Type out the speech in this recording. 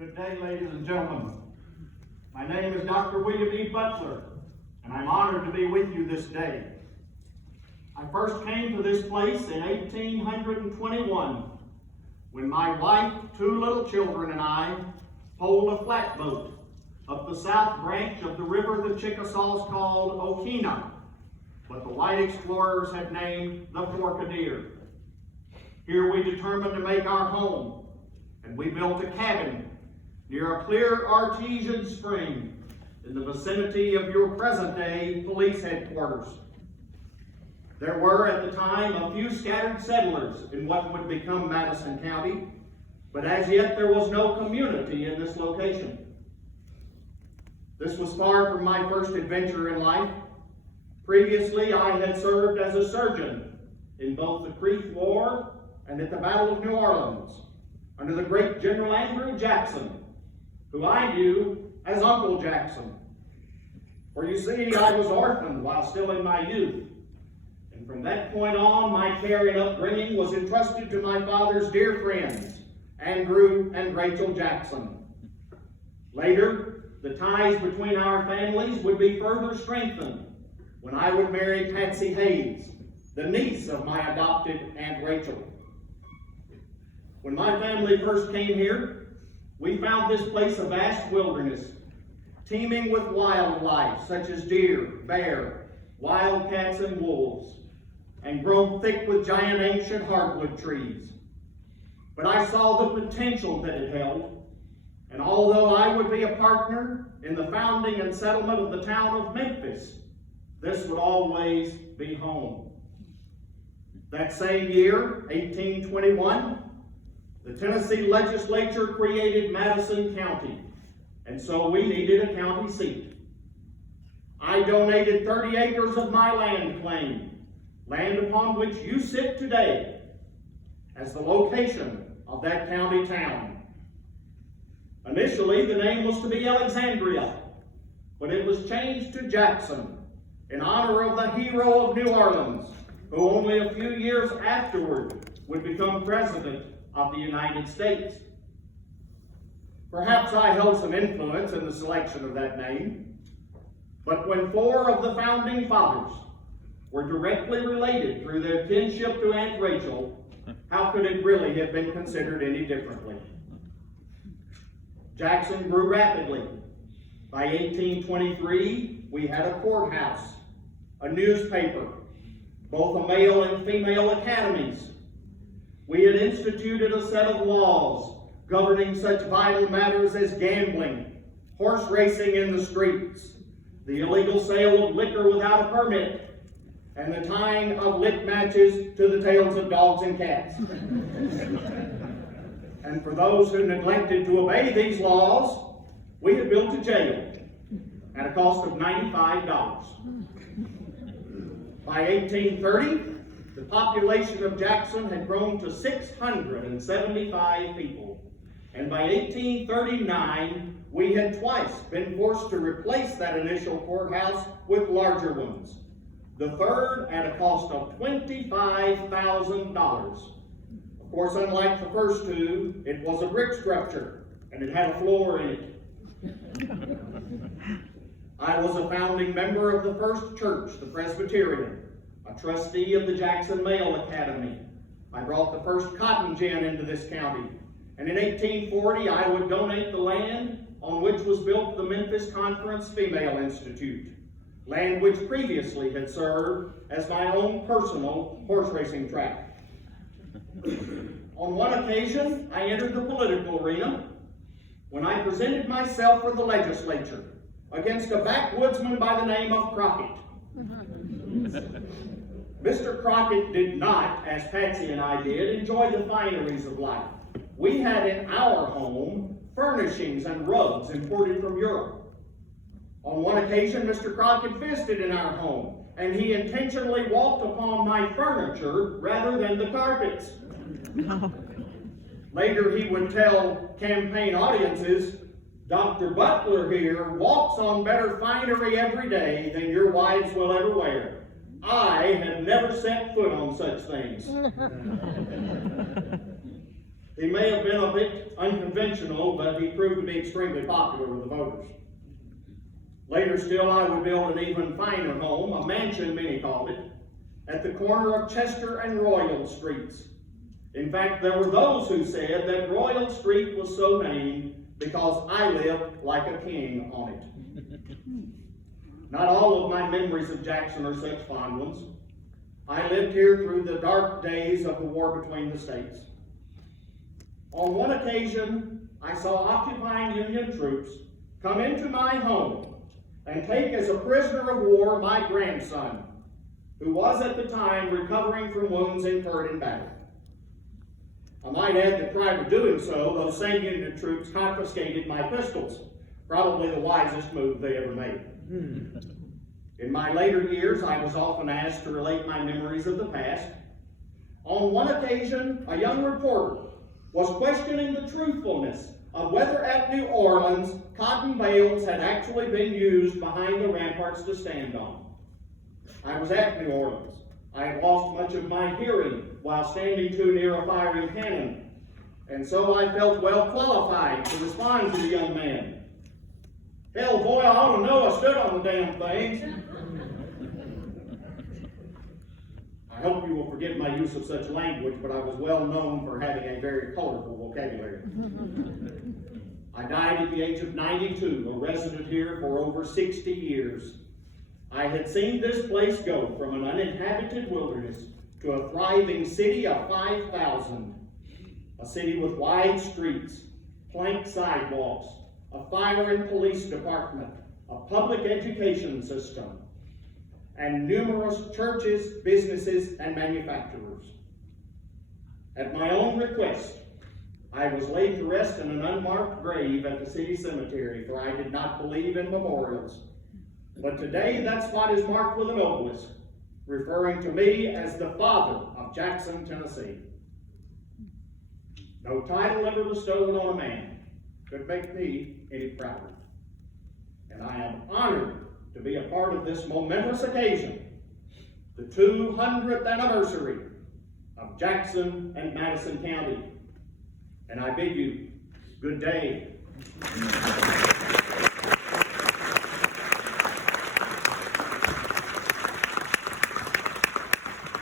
Good day, ladies and gentlemen. My name is Dr. William E. Butler, and I'm honored to be with you this day. I first came to this place in 1821 when my wife, two little children, and I poled a flatboat up the south branch of the river the Chickasaws called Okina, but the white explorers had named the Forkadeer. Here we determined to make our home, and we built a cabin near a clear artesian spring in the vicinity of your present-day police headquarters. There were at the time a few scattered settlers in what would become Madison County, but as yet there was no community in this location. This was far from my first adventure in life. Previously, I had served as a surgeon in both the Creek War and at the Battle of New Orleans under the great General Andrew Jackson, who I knew as Uncle Jackson. For you see, I was orphaned while still in my youth, and from that point on, my care and upbringing was entrusted to my father's dear friends, Andrew and Rachel Jackson. Later, the ties between our families would be further strengthened when I would marry Patsy Hayes, the niece of my adopted Aunt Rachel. When my family first came here, we found this place a vast wilderness, teeming with wildlife such as deer, bear, wildcats, and wolves, and grown thick with giant ancient hardwood trees. But I saw the potential that it held, and although I would be a partner in the founding and settlement of the town of Memphis, this would always be home. That same year, 1821, the Tennessee legislature created Madison County, and so we needed a county seat. I donated 30 acres of my land claim, land upon which you sit today, as the location of that county town. Initially, the name was to be Alexandria, but it was changed to Jackson in honor of the hero of New Orleans, who only a few years afterward would become president of the United States. Perhaps I held some influence in the selection of that name, but when four of the founding fathers were directly related through their kinship to Aunt Rachel, how could it really have been considered any differently? Jackson grew rapidly. By 1823, we had a courthouse, a newspaper, both a male and female academies. We had instituted a set of laws governing such vital matters as gambling, horse racing in the streets, the illegal sale of liquor without a permit, and the tying of lit matches to the tails of dogs and cats. And for those who neglected to obey these laws, we had built a jail at a cost of $95. By 1830, the population of Jackson had grown to 675 people, and by 1839, we had twice been forced to replace that initial courthouse with larger ones, the third at a cost of $25,000. Of course, unlike the first two, it was a brick structure, and it had a floor in it. I was a founding member of the first church, the Presbyterian, a trustee of the Jackson Male Academy. I brought the first cotton gin into this county, and in 1840 I would donate the land on which was built the Memphis Conference Female Institute, land which previously had served as my own personal horse racing track. On one occasion, I entered the political arena when I presented myself for the legislature against a backwoodsman by the name of Crockett. Mr. Crockett did not, as Patsy and I did, enjoy the fineries of life. We had in our home furnishings and rugs imported from Europe. On one occasion, Mr. Crockett visited in our home, and he intentionally walked upon my furniture rather than the carpets. Later, he would tell campaign audiences, "Dr. Butler here walks on better finery every day than your wives will ever wear. I have never set foot on such things." He may have been a bit unconventional, but he proved to be extremely popular with the voters. Later still, I would build an even finer home, a mansion many called it, at the corner of Chester and Royal Streets. In fact, there were those who said that Royal Street was so named because I lived like a king on it. Not all of my memories of Jackson are such fond ones. I lived here through the dark days of the war between the states. On one occasion, I saw occupying Union troops come into my home and take as a prisoner of war my grandson, who was at the time recovering from wounds incurred in battle. I might add that prior to doing so, those same Union troops confiscated my pistols, probably the wisest move they ever made. In my later years, I was often asked to relate my memories of the past. On one occasion, a young reporter was questioning the truthfulness of whether at New Orleans cotton bales had actually been used behind the ramparts to stand on. I was at New Orleans. I had lost much of my hearing while standing too near a firing cannon, and so I felt well qualified to respond to the young man. Hell, boy, I ought to know I stood on the damn thing. I hope you will forgive my use of such language, but I was well known for having a very colorful vocabulary. I died at the age of 92, a resident here for over 60 years. I had seen this place go from an uninhabited wilderness to a thriving city of 5,000, a city with wide streets, plank sidewalks, a fire and police department, a public education system, and numerous churches, businesses, and manufacturers. At my own request, I was laid to rest in an unmarked grave at the city cemetery, for I did not believe in memorials. But today that spot is marked with an obelisk, referring to me as the father of Jackson, Tennessee. No title ever bestowed on a man could make me any prouder. And I am honored to be a part of this momentous occasion, the 200th anniversary of Jackson and Madison County. And I bid you good day.